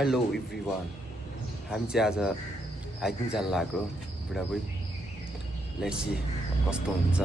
Hello everyone, हामी चाहिँ आज हाइकिङ जान लागेको बुढाबुढी। लेट्स सी कस्तो हुन्छ।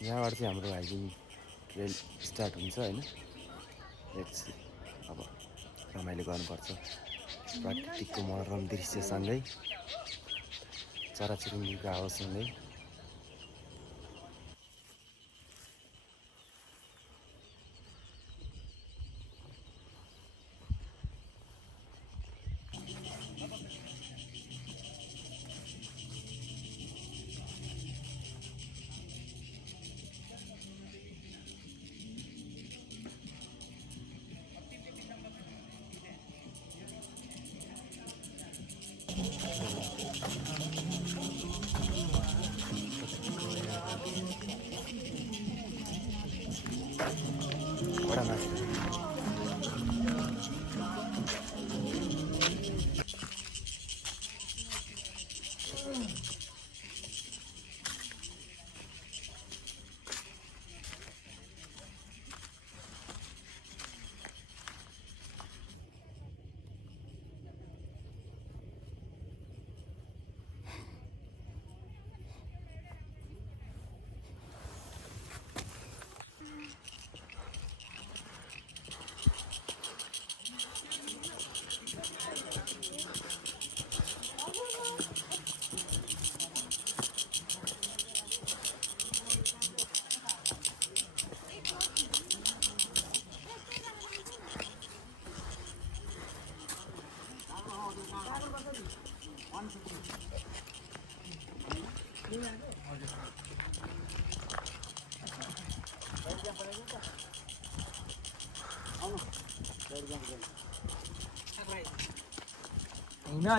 यहाँबाट चाहिँ हाम्रो हाइकिङ ट्रेल स्टार्ट हुन्छ होइन। लेट्स सी, अब रमाइलो गर्नुपर्छ। प्राकृतिकको मनोरम दृश्यसँगै चराचुरुङ्गीको आवाजसँगै। बडा माछा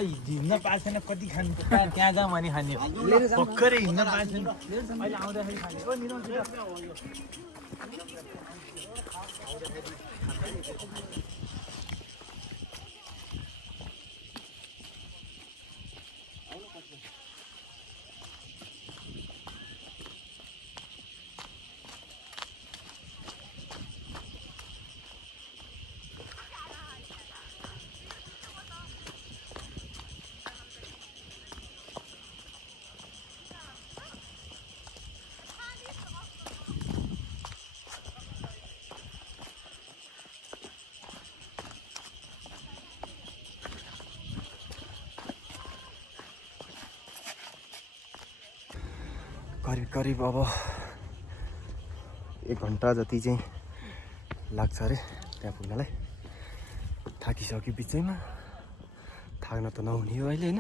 हिँड्न पाएको छैन। कति खाने त्यहाँ जाउँ भने खाने भर्खरै हिँड्न पाएको छैन। अहिले आउँदाखेरि खाने करिब अब 1 घन्टा जति चाहिँ लाग्छ अरे त्यहाँ पुग्नलाई। थाकिसक्यो बिचैमा, थाक्न त नहुने हो अहिले होइन।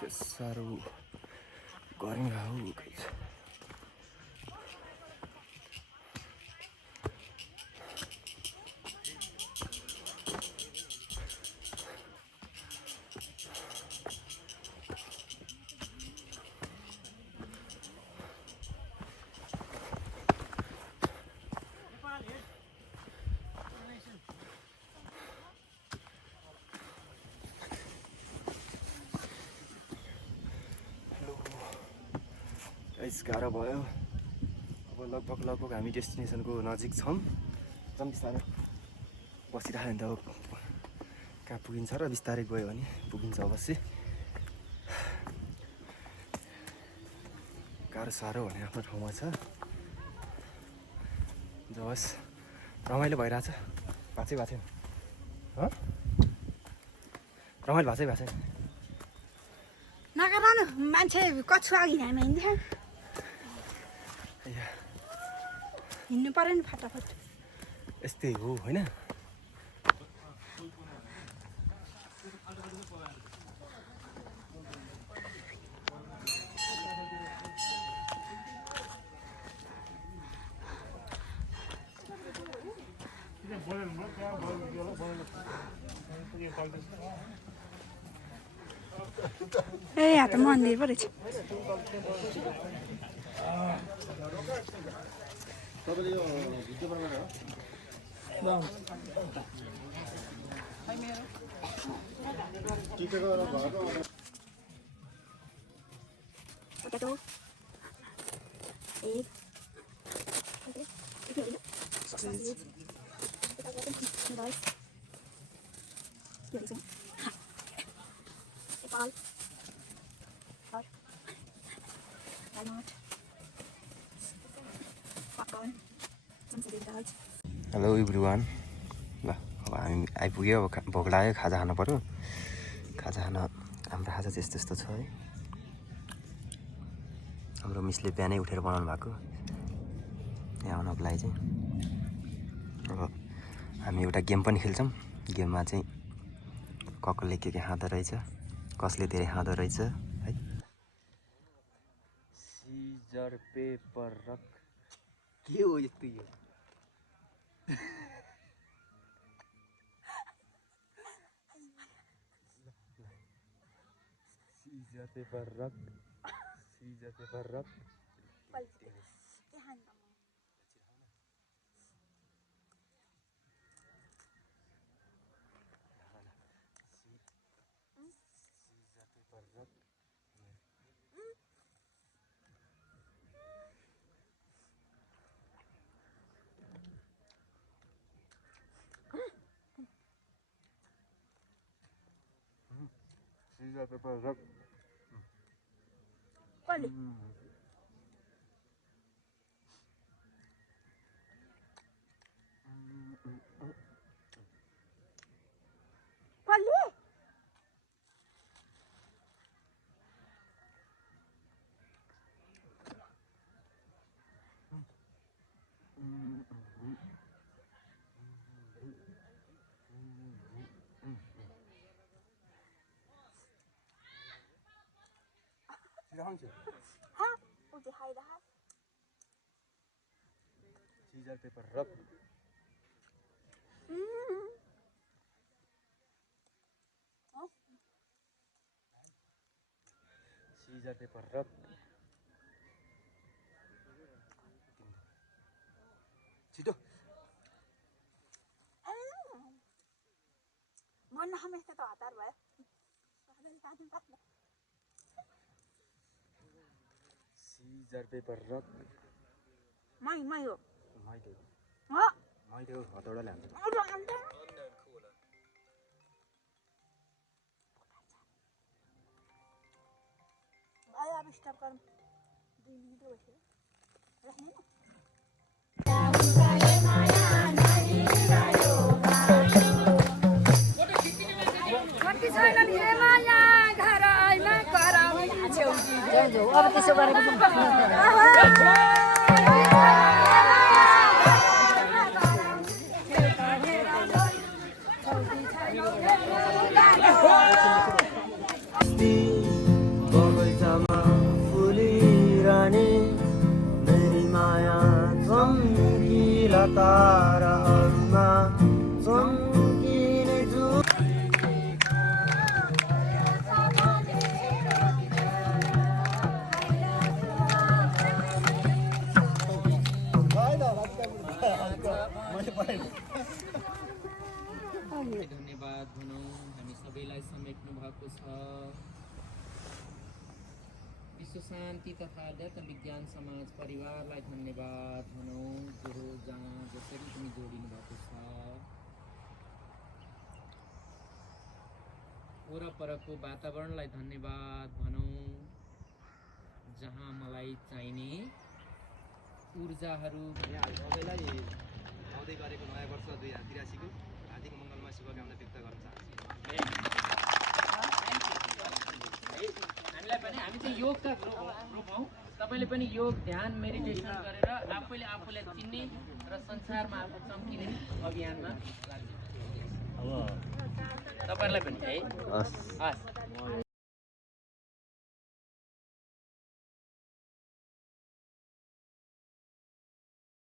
के साह्रो गर्मी हौ गाह्रो भयो अब लगभग हामी डेस्टिनेसनको नजिक छौँ एकदम बिस्तारै बसिरह्यो भने त अब कहाँ पुगिन्छ र बिस्तारै गयो भने पुगिन्छ अवश्य गाह्रो साह्रो भने आफ्नो ठाउँमा छ जस रमाइलो भइरहेछ भएको छैन रमाइलो भएको छैन नगराउनु मान्छे कछुवा अघि हामी हिँड्दैन हिँड्नु पर्यो नि फटाफट यस्तै हो होइन ए यहाँ त मन्दिर पो रहेछ हेलो एभ्रिवान ल अब हामी आइपुग्यो अब भोक लाग्यो खाजा खानु पऱ्यो खाजा खान हाम्रो खाजा चाहिँ यस्तो छ है हाम्रो मिसले बिहानै उठेर बनाउनु भएको यहाँ आउनको लागि चाहिँ अब हामी एउटा गेम पनि खेल्छौँ गेममा चाहिँ कसले के खाँदो रहेछ कसले धेरै खाँदो रहेछ है सिजर पेपर रक के हो यस्तो यो Caesar paper rock. Caesar paper rock. Caesar paper rock. Qual? Qual? Hả? Ủa chị hay đó hả? Caesar paper rock. Caesar paper rock. Situ. Mana hame ta atar bhai. Caesar paper rock. Mai हो. मैले हो. मैले हतौडा ल्यान्छु. भाइ अब stop गरौँ 2 minute भयो राख्ने न कति छैन नि माया घर आइमा कराउने छेउ अब त्यसो गरेको ताराहरूमा चम्किने जुन धन्यवाद भनौँ हामी सबैलाई समेट्नु भएको छ। विश्व शान्ति तथा अध्यात्म विज्ञान समाज परिवारलाई धन्यवाद भनौँ जो जहाँ जसरी पनि जोडिनु भएको छ। वरपरको वातावरणलाई धन्यवाद भनौँ जहाँ मलाई चाहिने ऊर्जाहरू सबैलाई आउँदै गरेको नयाँ वर्ष 2083 को हार्दिक मङ्गलमय शुभकामना व्यक्त गर्न चाहन्छु। हामीलाई पनि हामी चाहिँ योगका ग्रुप हौँ। तपाईँले पनि योग ध्यान मेडिटेसन गरेर आफैले आफूलाई चिन्ने र संसारमा आफू चम्किने अभियानमा लाग्नु। अब तपाईँहरूलाई पनि है हस्।